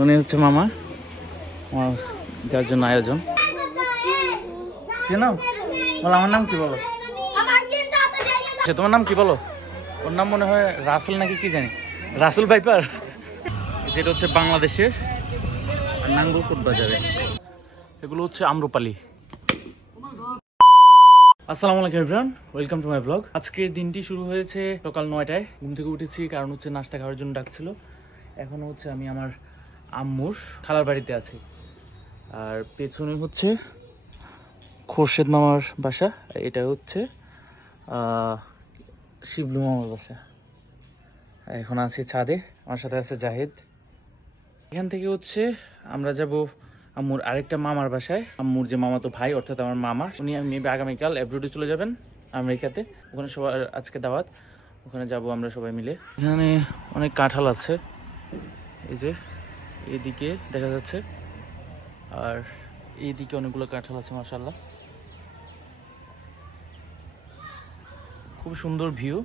উনি হচ্ছে মামা, আমার যার জন্য আয়োজন। চেনো? বলো আমার নাম কি বলো? তোমার নাম কি বলো? ওর নাম মনে হয় রাসেল নাকি কি জানি, রাসেল ভাইপার। যেটা হচ্ছে বাংলাদেশের নাঙ্গলকোট বাজারে। এগুলো হচ্ছে আম্রপালি। আসসালামু আলাইকুম everyone, welcome to my blog. আজকের দিনটি শুরু হয়েছে সকাল 9টায়। ঘুম থেকে উঠেছি কারণ হচ্ছে নাস্তা খাওয়ার জন্য ডাকছিল। এখন হচ্ছে আমি আমার আম্মুর খালার বাড়িতে আছি, আর পেছনে হচ্ছে খোরশেদ মামার বাসা, এটা হচ্ছে শিবলু মামার বাসা। এখন আছি ছাদে, আমার সাথে আছে জাহেদ। এখান থেকে হচ্ছে আমরা যাব আম্মুর আরেকটা মামার বাসায়। আম্মুর যে মামাতো ভাই অর্থাৎ আমার মামা, উনি মেবি আগামীকাল অ্যাব্রোডে চলে যাবেন আমেরিকাতে। ওখানে সবার আজকে দাওয়াত, ওখানে যাব আমরা সবাই মিলে। এখানে অনেক কাঁঠাল আছে, এই যে এইদিকে দেখা যাচ্ছে, আর এইদিকে অনেকগুলো কাঁঠাল আছে মাশাআল্লাহ। খুব সুন্দর ভিউ।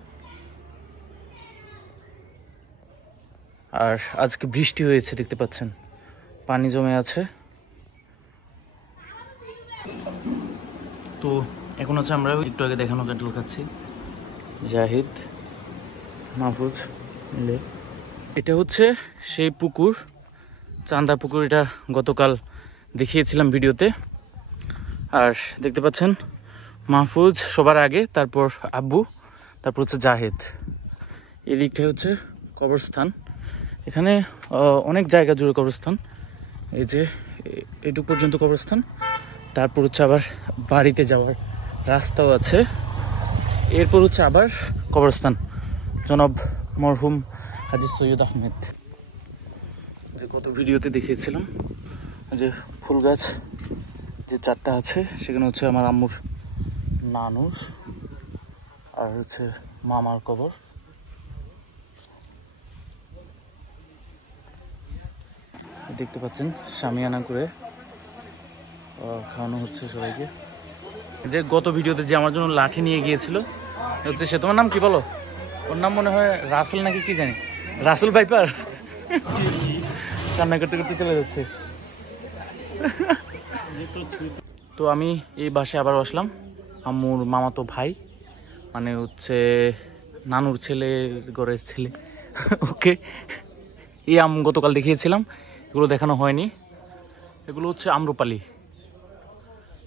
আর আজকে বৃষ্টি হয়েছে, দেখতে পাচ্ছেন পানি জমে আছে। তো এখন হচ্ছে আমরা একটু আগে দেখানো কাঁঠাল খাচ্ছি, জাহিদ মাহফুজ মিলে। এটা হচ্ছে সেই পুকুর, চান্দা পুকুর। এটা গতকাল দেখিয়েছিলাম ভিডিওতে। আর দেখতে পাচ্ছেন মাহফুজ সবার আগে, তারপর আব্বু, তারপর হচ্ছে জাহেদ। এই দিকটাই হচ্ছে কবরস্থান। এখানে অনেক জায়গা জুড়ে কবরস্থান। এই যে এটুকু পর্যন্ত কবরস্থান, তারপর হচ্ছে আবার বাড়িতে যাওয়ার রাস্তাও আছে। এরপর হচ্ছে আবার কবরস্থান জনাব মরহুম হাজী সৈয়দ আহমেদ, যে কত ভিডিওতে দেখিয়েছিলাম। যে ফুল গাছ যে 4টা আছে, সেখানে হচ্ছে আমার আম্মুর নানুর আর হচ্ছে মামার কবর। দেখতে পাচ্ছেন শামিয়ানা করে খাওয়ানো হচ্ছে সবাইকে। যে গত ভিডিওতে যে আমার জন্য লাঠি নিয়ে গিয়েছিল হচ্ছে সে, তোমার নাম কি বলো? ওর নাম মনে হয় রাসেল নাকি কি জানি, রাসেল ভাইপার। কান্না করতে করতে চলে যাচ্ছে। তো আমি এই বাসায় আবার আসলাম। আম্মুর মামাতো ভাই, মানে হচ্ছে নানুর ছেলের ঘরের ছেলে, ওকে। এই আম গতকাল দেখিয়েছিলাম, এগুলো দেখানো হয়নি। এগুলো হচ্ছে আম্রপালি,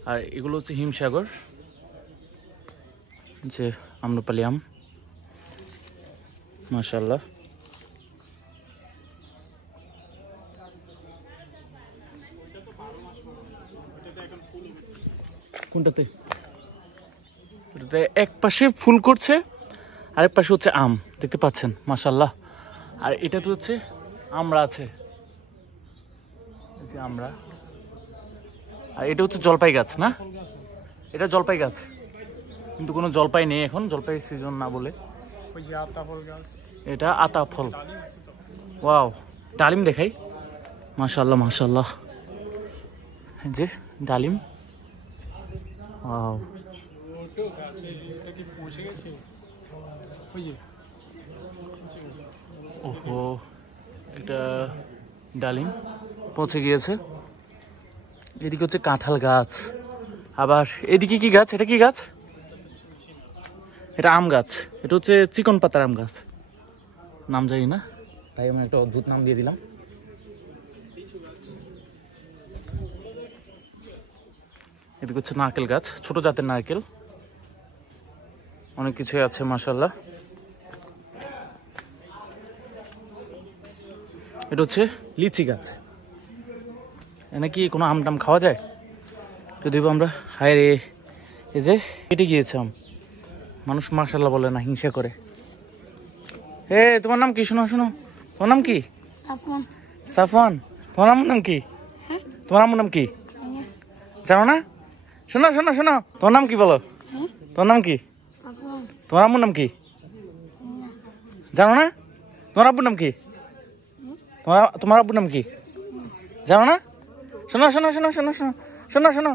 আর এগুলো হচ্ছে হিমসাগর, যে আম্রপালি আম মাশাআল্লাহ। কোনটাতে? ওটাতে এক পাশে ফুল করছে, আরেক পাশে হচ্ছে আম, দেখতে পাচ্ছেন মাশাআল্লাহ। আর এটা তো হচ্ছে আমরা আছে, আমরা। আর এটা হচ্ছে জলপাই গাছ না, এটা জলপাই গাছ, কিন্তু কোনো জলপাই নেই এখন, জলপাই সিজন না বলে। এটা আতা ফল। ওয়াও, ডালিম দেখাই, মাশাআল্লাহ মাশাআল্লাহ, যে ডালিম। ওয়াও, ওহো, এটা ডালিম পচে গিয়েছে। এদিকে হচ্ছে কাঁঠাল গাছ, আবার এদিকে কি গাছ? এটা কি গাছ? এটা আম গাছ। এটা হচ্ছে চিকন পাতার আম গাছ, নাম জানি না, তাই আমি একটা অদ্ভুত নাম দিয়ে দিলাম। এদিকে হচ্ছে নারকেল গাছ, ছোট জাতের নারকেল, অনেক কিছুই আছে মাশাআল্লাহ। এটা হচ্ছে লিচি গাছ। এনে কি কোনো আম টাম খাওয়া যায়? যদি আমরা হায় রে, এই যে কেটে গিয়েছে আম, মানুষ মাশাআল্লাহ বলে না, হিংসা করে। হে, তোমার নাম কি? শোনো শোনো, তোমার নাম কি? সাফওয়ান। সাফওয়ান, তোমার নাম কি? তোমার নাম কি জানো না? শোনো শোনো শোনো, তোমার নাম কি বলো? তোমার নাম কি? তোমার আম্মুর নাম কি জানো না? তোমার আব্বুর নাম কি? তোমার আব্বুর নাম কি জানো না? শোনো শোনো শোনো শোনো শোনো শোনো শোনো,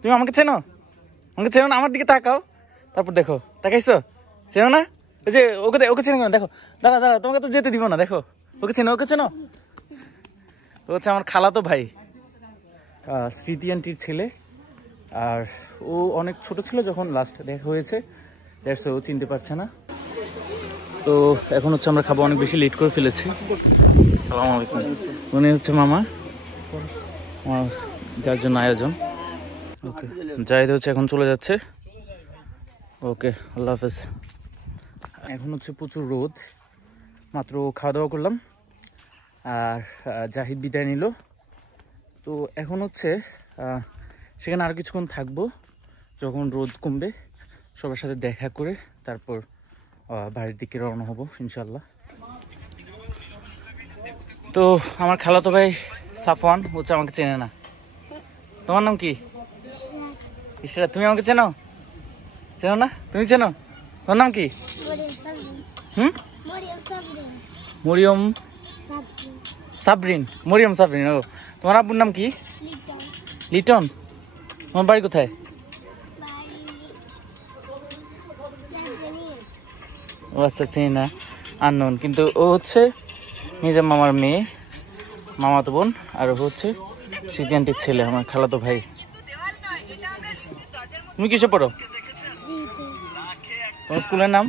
তুমি আমাকে চেনো? আমাকে চেনো না? আমার দিকে তাকাও, তারপর দেখো, তাকাইছো? চেনো না? ওই যে ওকে, ওকে চেনো কেন? দেখো, দাঁড়া দাঁড়া, তোমাকে তো যেতে দিব না, দেখো ওকে চেনো, ওকে চেনো, ও হচ্ছে আমার খালাতো ভাই, স্মৃতি আন্টির ছেলে। আর ও অনেক ছোট ছিল যখন লাস্ট দেখা হয়েছে, ও চিনতে পারছে না। তো এখন হচ্ছে আমরা খাবো, অনেক বেশি লেট করে ফেলেছি। আসসালামু আলাইকুম। উনি হচ্ছে মামা, যার জন্য আয়োজন। ওকে, জাহিদ হচ্ছে এখন চলে যাচ্ছে। ওকে, আল্লাহ হাফেজ। এখন হচ্ছে প্রচুর রোদ, মাত্র খাওয়া দাওয়া করলাম আর জাহিদ বিদায় নিল। তো এখন হচ্ছে সেখানে আর কিছুক্ষণ থাকবো, যখন রোদ কমবে সবার সাথে দেখা করে তারপর বাড়ির দিকে রওনা হব ইনশাল্লাহ। তো আমার খালাতো ভাই সাফওয়ান হচ্ছে আমাকে চেনে না। তোমার নাম কি? ইশরাত। তুমি আমাকে চেনো? চেনো না? তুমি চেনো? তোমার নাম কি? মরিয়ম সাবরিন। মরিয়ম সাবরিন। ও, তোমার আব্বুর নাম কি? লিটন। তোমার বাড়ি কোথায়? ও আচ্ছা, চিনি না, আননোন। কিন্তু ও হচ্ছে নিজের মামার মেয়ে, মামাতো বোন। আর ও হচ্ছে স্মৃতি আন্টির ছেলে, আমার খালাতো ভাই। তুমি কিসে পড়ো? তোমার স্কুলের নাম?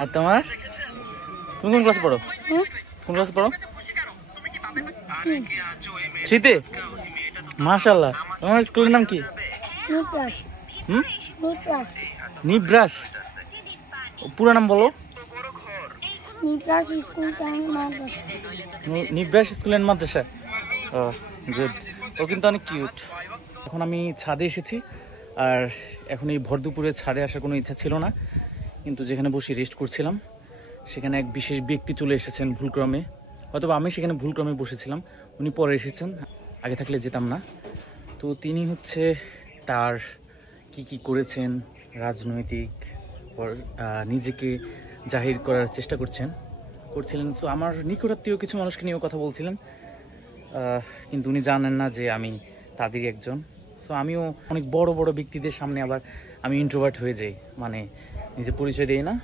আর তোমার? তুমি কোন ক্লাসে পড়ো? কোন ক্লাসে পড়ো? 3-তে? মাশাআল্লাহ। তোমার স্কুলের নাম কি? নিব্রাস। পুরো নাম বলো। Nibras school and Madrasa. Oh good. ও কিন্তু অনেক কিউট। এখন আমি ছাদে এসেছি, আর এখন এই ভর দুপুরে ছাদে আসার কোনো ইচ্ছা ছিল না, কিন্তু যেখানে বসে রেস্ট করছিলাম সেখানে এক বিশেষ ব্যক্তি চলে এসেছেন ভুলক্রমে। হয়তো আমি সেখানে ভুলক্রমে বসেছিলাম, উনি পরে এসেছেন, আগে থাকলে যেতাম না। তো তিনি হচ্ছে তার কি করেছেন, রাজনৈতিক নিজেকে জাহির করার চেষ্টা করছিলেন। সো আমার নিকটাত্মীয় কিছু মানুষকে নিয়েও কথা বলছিলেন, কিন্তু উনি জানেন না যে আমি তাদেরই একজন। সো আমিও অনেক বড় বড় ব্যক্তিদের সামনে আবার আমি ইন্ট্রোভার্ট হয়ে যাই, মানে নিজে পরিচয় দিই না,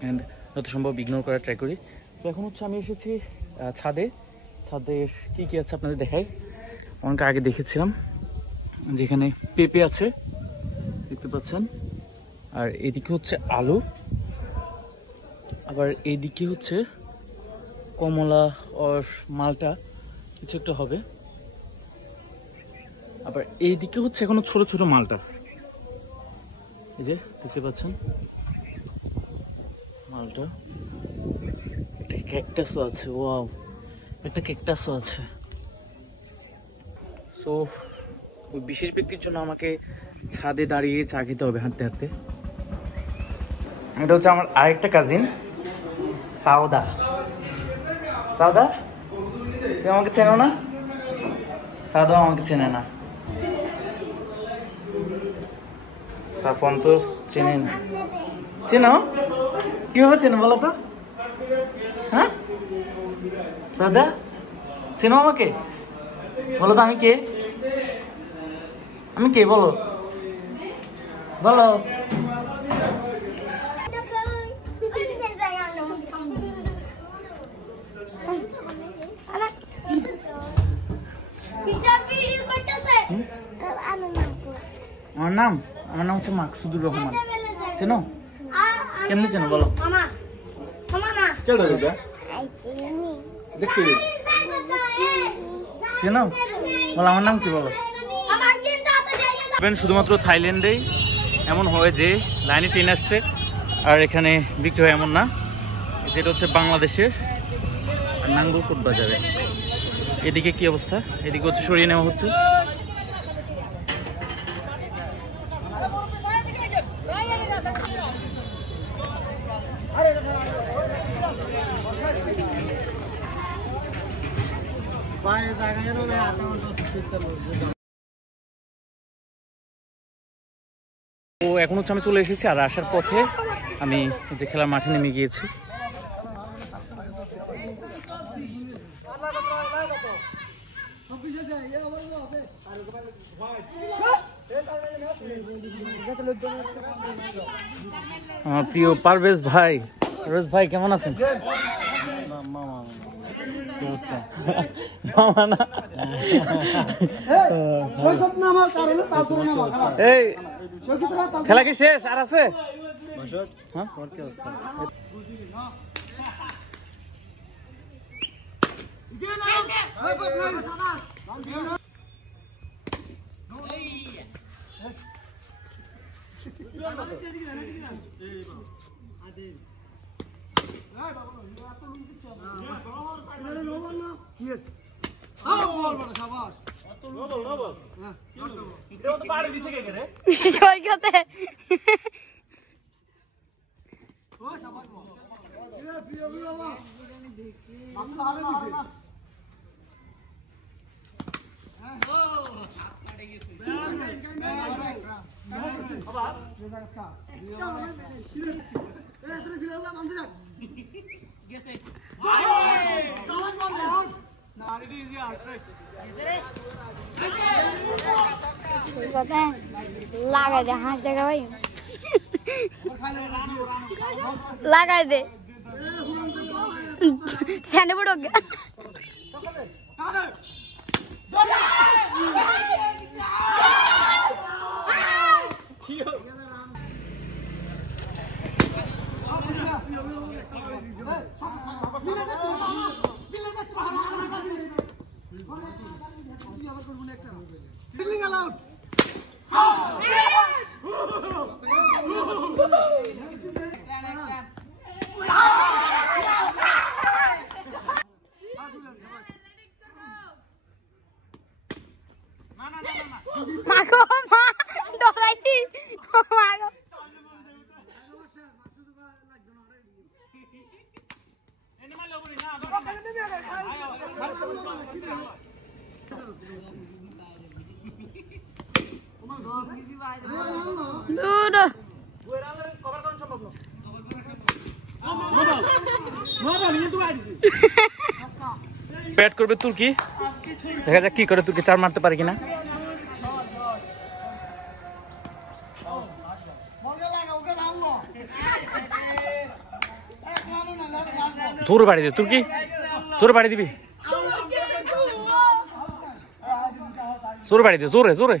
অ্যান্ড যত সম্ভব ইগনোর করার ট্রাই করি। তো এখন হচ্ছে আমি এসেছি ছাদের কি আছে আপনাদের দেখাই। অনেক আগে দেখেছিলাম যেখানে পেঁপে আছে, দেখতে পাচ্ছেন, আর এদিকে হচ্ছে আলু, আবার এইদিকে হচ্ছে কমলা আর মালটা কিছু একটা হবে, আবার এইদিকে হচ্ছে এখনো ছোট ছোট মালটা, এই যে দেখতে পাচ্ছেন মালটা। একটা ক্যাকটাসও আছে, ওয়াও, একটা ক্যাকটাসও আছে। সো ওই বিশেষ ব্যক্তির জন্য আমাকে ছাদে দাঁড়িয়ে চা খেতে হবে হাঁটতে হাঁটতে। এটা হচ্ছে আমার আরেকটা কাজিন সাউদা। তুমি আমাকে চেনো না? সাউদা আমাকে চেনে না। সাফন তো চেনে না। চেনো? কিভাবে চেনো বলো তো? হ্যাঁ সাউদা, চেনো আমাকে? বলো তো আমি কে? বলো বলো। আমার নাম হচ্ছে মাকসুদুর রহমান। চেনো? কেমনি চেনো বলো? চেনো? বলো আমার নাম কি বলো? শুধুমাত্র থাইল্যান্ডেই এমন হয় যে লাইনে ট্রেন আসছে আর এখানে বিক্রি হয়, এমন না। যেটা হচ্ছে বাংলাদেশের নাঙ্গলকোট বাজারে। এদিকে কি অবস্থা? এদিকে হচ্ছে সরিয়ে নেওয়া হচ্ছে। তো এখন হচ্ছে আমি চলে এসেছি, আর আসার পথে আমি যে খেলার মাঠে নেমে গিয়েছি। আমার প্রিয় পারভেজ ভাই, রোজ ভাই কেমন আছেন? মামা না এই খেলা কি শেষ আর আছে? লাগাই দে হাঁস টাকা ভাই লাগাই দে ফ্যানে পড়ো মাগো মা ডরাইছি মাগো দূর ব্যাট করবে তুর্কি, দেখা যাক কি করে, তুর্কি চার মারতে পারে কিনা। জোরে বাড়ি দে তুর্কি, জোরে বাড়ি দিবি, জোরে বাড়ি দে, জোরে জোরে।